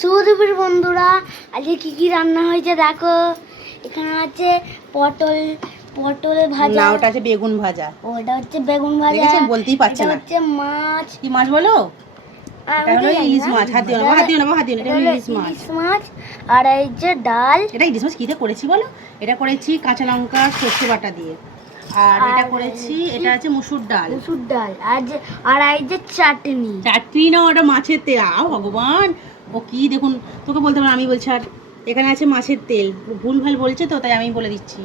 সুদীপের বন্ধুরা, আজকে কি কি রান্না হয়েছে দেখো। এখানে আছে পটল পটল ভাজা, না ওটা আছে বেগুন ভাজা, ওটা হচ্ছে বেগুন ভাজা, দেখেছেন বলতেই পারছে এটা না। হচ্ছে মাছ। কি মাছ বলো? আর এটা হলো ওটা জানি ইলিশ না। মাছ। হাত দিও না, হাত দিও না, হাত দিও না, এটা হলো ইলিশ মাছ। ইলিশ মাছ আর এই যে ডাল। এটা ইলিশ মাছ কিতে করেছি বলো? এটা করেছি কাঁচা লঙ্কা সর্ষে বাটা দিয়ে। আর এটা করেছি, এটা আছে মুসুর ডাল। মুসুর ডাল আর এই যে চাটনি। চাটনি না, ওটা মাছের তেল। ভগবান, ও কি দেখুন, তোকে বলতে পারো, আমি বলছি। আর এখানে আছে মাছের তেল। ভুল ভাল বলছে তো, তাই আমি বলে দিচ্ছি।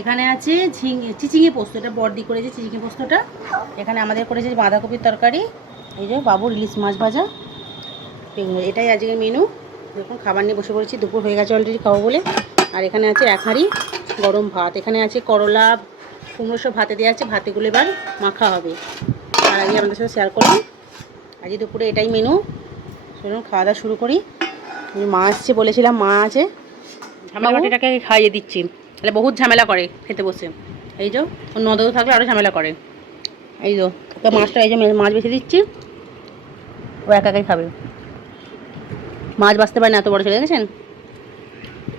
এখানে আছে চিচিঙে পোস্ত, এটা বড়দি করেছে চিচিঙে পোস্তটা। এখানে আমাদের করেছে বাঁধাকপির তরকারি। এই যে বাবুর ইলিশ মাছ ভাজা, বেগুন ভাজা। এটাই আজকের মেনু। দেখুন খাবার নিয়ে বসে পড়েছি, দুপুর হয়ে গেছে অলরেডি খাবো বলে। আর এখানে আছে এক হাঁড়ি গরম ভাত। এখানে আছে করলা কুমড়ো সব ভাতে দেওয়া আছে, ভাতেগুলো এবার মাখা হবে। আর আগে আমাদের সাথে শেয়ার করুন আজকে দুপুরে এটাই মেনু। চলুন খাওয়া দাওয়া শুরু করি। মা আসছে বলেছিলাম, মা আছে। ঝামেলা বাটিটাকে খাইয়ে দিচ্ছি, তাহলে বহুত ঝামেলা করে খেতে বসে। এই যে ওর নদও থাকলে আরও ঝামেলা করে। এই যে ওকে মাছটা, এই যে মাছ বেছে দিচ্ছি, ও একা একাই খাবে। মাছ বাঁচতে পারে না, এত বড় ছেলে দেখেছেন।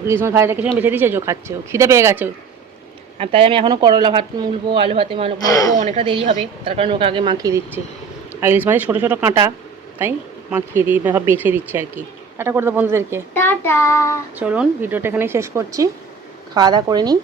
ইলিশ মাছ ভাইটা কিছু বেছে দিয়েছে, যে খাচ্ছে, ও খিদে পেয়ে গেছে। আর তাই আমি এখনও করলা ভাত মুলবো, আলু ভাতে মাখবো, অনেকটা দেরি হবে, তার কারণে ওকে আগে মাখিয়ে দিচ্ছি। আর ইলিশ মাছের ছোটো ছোটো কাঁটা, তাই মাখিয়ে দিই, সব বেছে দিচ্ছি আর কি। টাটা করে দেবো বন্ধুদেরকে, টাটা। চলুন ভিডিওটা এখানেই শেষ করছি, খাওয়া দাওয়া করে নিই।